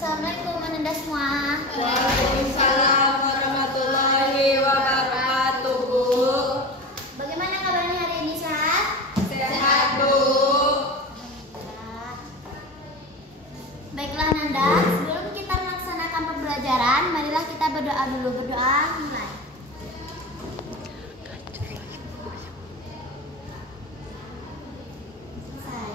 Assalamualaikum Ananda semua. Waalaikumsalam warahmatullahi wabarakatuh, Bu. Bagaimana kabarnya hari ini, sehat? Sehat, Bu. Baiklah Nanda, sebelum kita melaksanakan pembelajaran, marilah kita berdoa dulu. Berdoa mulai. Selesai.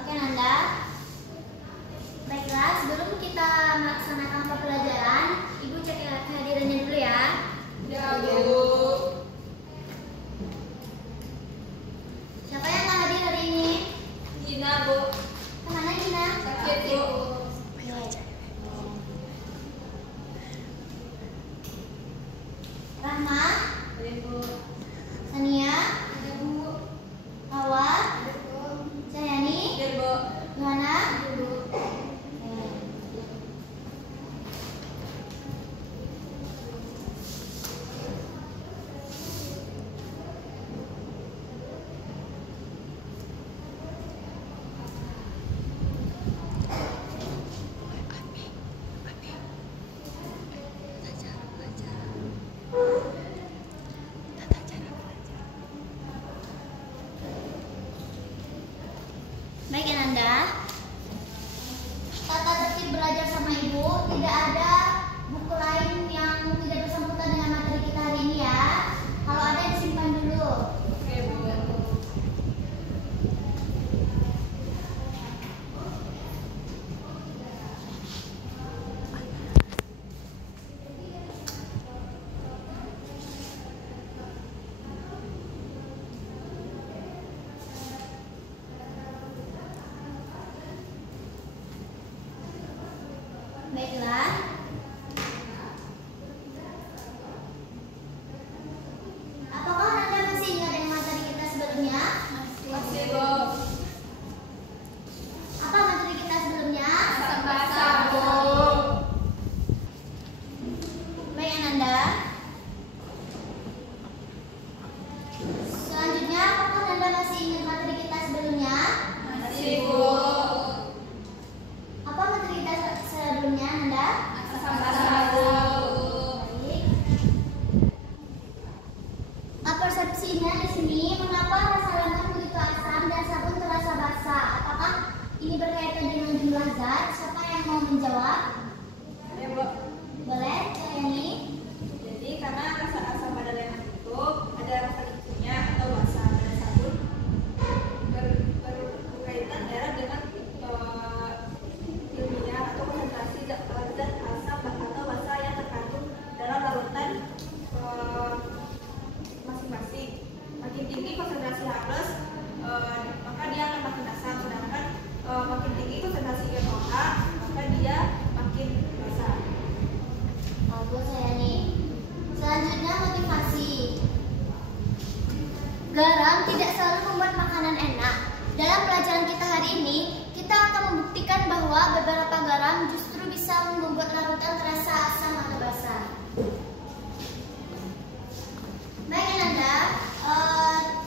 Oke Nanda. Baiklah, sebelum kita melaksanakan pembelajaran, Ibu cek kehadirannya dulu ya. Ya, Bu. Siapa yang nggak hadir hari ini? Gina, Bu. Kemana Gina? Sakit, Bu. Rahma, Ada, Bu. Sania, Ada, Bu. Hawa, Ada, Bu. Cahyani, Ada, Bu. Yohana. Ada, Bu. Baik Ananda, tata tertib belajar sama Ibu, tidak ada buku lain yang tidak bersangkutan dengan materi kita hari ini ya. Kalau ada disimpan dulu. Oke, Bu. Baiklah. Apakah Anda masih ingat dengan materi kita sebelumnya? Masih, Bu. Apa materi kita sebelumnya? Bahasa, Bu. Baik Ananda. Selanjutnya, apakah Anda masih ingat materi kita sebelumnya? Masih, Bu. Apa materi kita sebelumnya, Nanda? Bahasa, Bu. Baik. Persepsinya di sini, mengapa rasa lemon begitu asam dan sabun terasa basah? Apakah ini berkaitan dengan jumlah zat? Siapa yang mau menjawab? Ya, Bu. Boleh, Cahyani? Jadi karena rasa asam pada lemon itu ada rasa kecunya atau basah pada sabun berkaitan erat dengan ilmiah atau konsentrasi zat asam atau basah yang terkandung dalam larutan masing-masing. Makin tinggi konsentrasi H+, maka dia akan makin asam, sedangkan makin tinggi konsentrasi NOH, maka dia makin basah. Bagus, Cahyani. Selanjutnya, motivasi. Garam tidak selalu membuat makanan enak. Dalam pelajaran kita hari ini, kita akan membuktikan bahwa beberapa garam justru bisa membuat larutan terasa asam atau basah. Baik Ananda,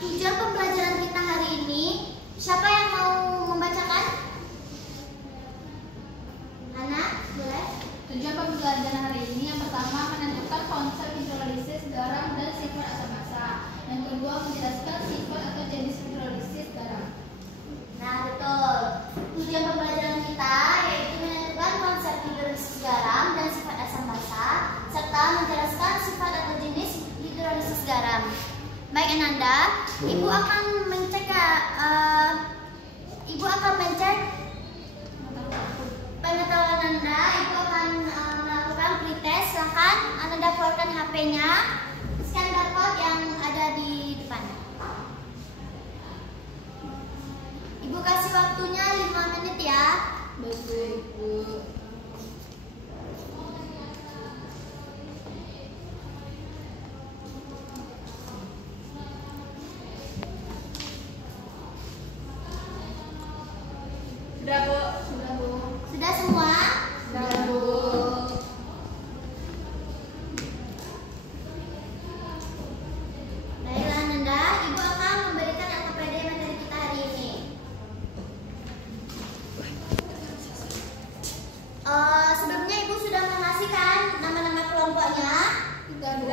tujuan pembelajaran kita hari ini, siapa yang mau membacakan? Ana, boleh? Tujuan pembelajaran hari ini yang pertama menentukan konsep hidrolisis garam dan sifat asam basa. Yang kedua menjelaskan sifat atau jenis hidrolisis garam. Nah betul. Tujuan pembelajaran kita yaitu menentukan konsep hidrolisis garam dan sifat asam basa serta menjelaskan sifat atau jenis hidrolisis garam. Baik Ananda, Ibu akan mengecek pengetahuan Anda. Ibu akan melakukan pretest. Silahkan Anda keluarkan HP-nya, scan barcode yang ada di depan. Ibu kasih waktunya 5 menit ya. Baik, Bu. Sudah, Bu. Sudah, Bu. Sudah semua? Sudah, Bu. semuanya? Sudah, Bu.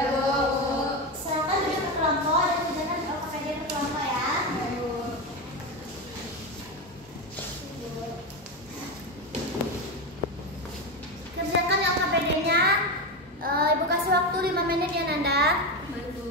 Silakan duduk ke kelompok dan kerjakan LKPD per kelompok ya. Kerjakan LKPD-nya. Ibu kasih waktu 5 menit ya Nanda. Baik, Bu.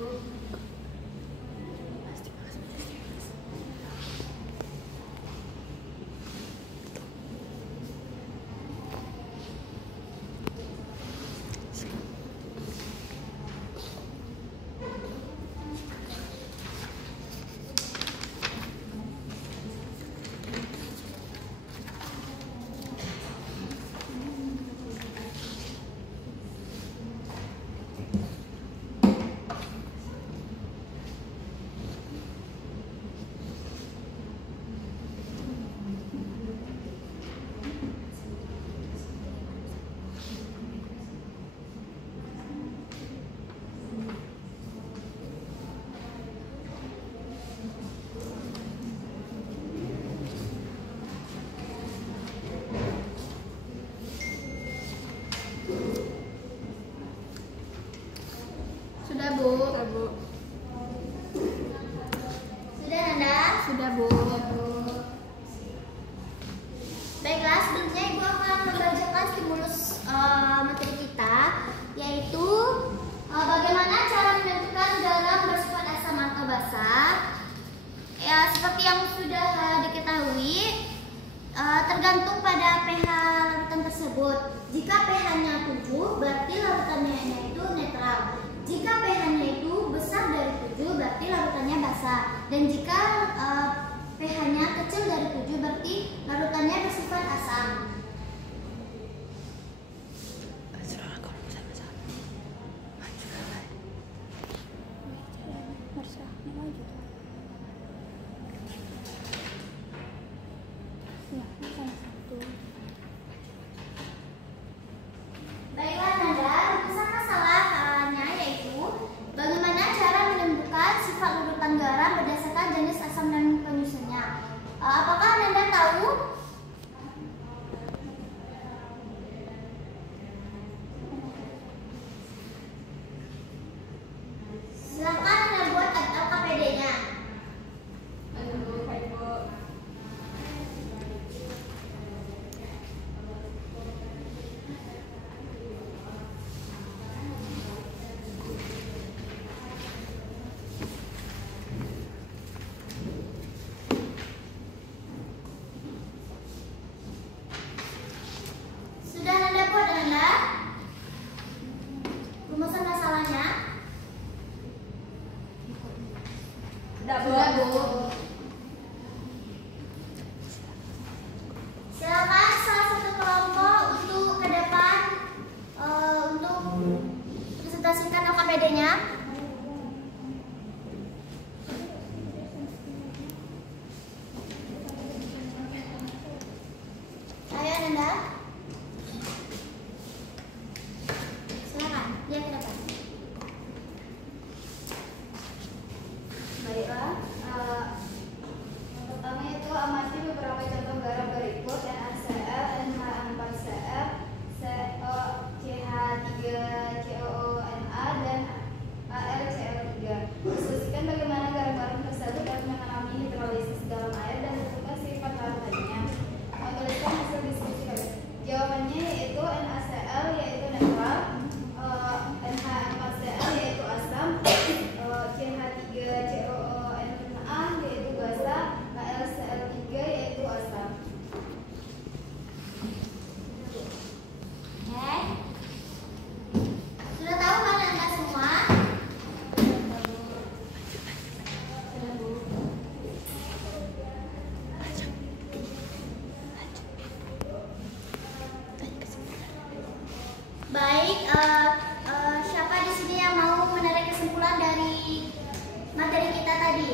Sudah, Bu. Sudah Nanda? Sudah, Bu. Baiklah, sebelumnya Ibu akan membacakan stimulus materi kita, yaitu bagaimana cara menentukan garam bersifat asam atau basa. Ya, seperti yang sudah diketahui, tergantung pada pH larutan tersebut. Jika pH-nya 7, berarti larutannya itu netral. Jika pH-nya itu besar dari 7, berarti larutannya basa. Dan jika pH-nya kecil dari 7, berarti larutannya bersifat asam. Baiklah Nanda, rujukan masalahnya yaitu bagaimana cara menentukan sifat larutan garam berdasarkan jenis asam dan penyusunnya. Apakah Nanda tahu? Silakan Anda buat LKPD-nya. Sudah Nanda buat Nanda? Rumusan masalahnya? Sudah, Bu. Silakan salah satu kelompok untuk ke depan untuk presentasikan LKPD-nya. Ayo Nanda. Silakan, dia ke depan. Baiklah, yang pertama itu amati beberapa contoh garam berikut: NaCl, NH4Cl, CO, CH3, COONA, dan AlCl3. Diskusikan bagaimana garam-garam tersebut dapat mengalami hidrolisis dalam air dan tentukan sifat larutannya. Menuliskan hasil diskusi kalian. Jawabannya yaitu NaCl yaitu netral, NH4Cl yaitu asam, CH3 COONA yaitu basa, AlCl3 yaitu asam. Oke. Sudah tahu kan Anda semua? Sudah, Bu. Baik, siapa di sini yang mau menarik kesimpulan dari materi kita tadi?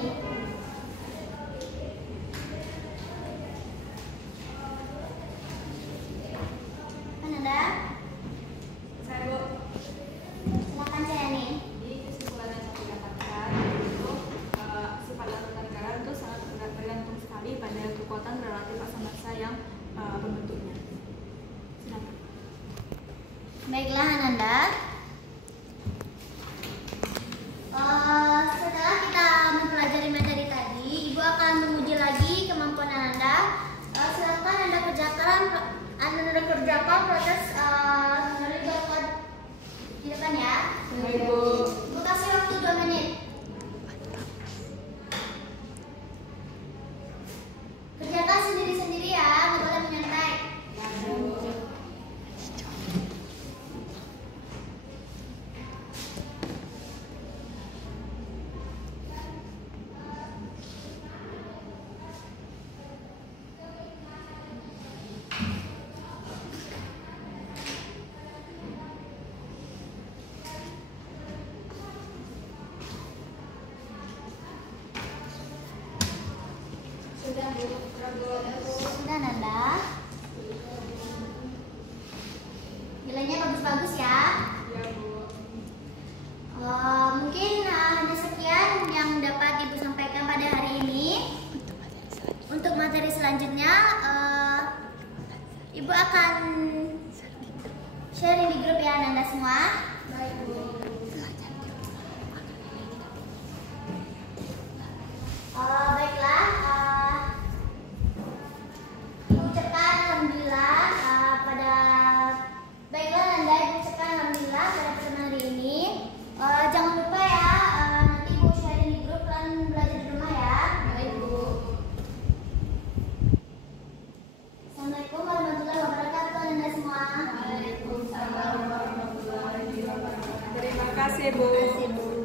Nanda, Saya Bu. silakan Cayani. Jadi kesimpulan yang saya dapatkan itu sifat larutan garam itu sangat bergantung sekali pada kekuatan relatif asam basa yang membentuknya. Silakan. Baiklah Ananda. protes melalui barcode di depan ya. Baik, Bu. Ibu kasih waktu 2 menit. Kerjakan sendiri-sendiri ya, nggak boleh menyantai. Sudah Bu, Sudah Nanda. Nilainya bagus-bagus ya. Iya, Bu. Mungkin hanya sekian yang dapat Ibu sampaikan pada hari ini. Untuk materi selanjutnya, Ibu akan sharing di grup ya Nanda semua. baik Bu. Baiklah, ucapkan alhamdulillah pada baiklah Nanda, ucapkan alhamdulillah pada pertemuan hari ini. Jangan lupa ya, nanti Ibu sharing di grup dan belajar di rumah ya. Baik Bu. Assalamualaikum warahmatullahi wabarakatuh Nanda semua. Waalaikumsalam warahmatullahi wabarakatuh. Terima kasih, Bu. Terima kasih Bu.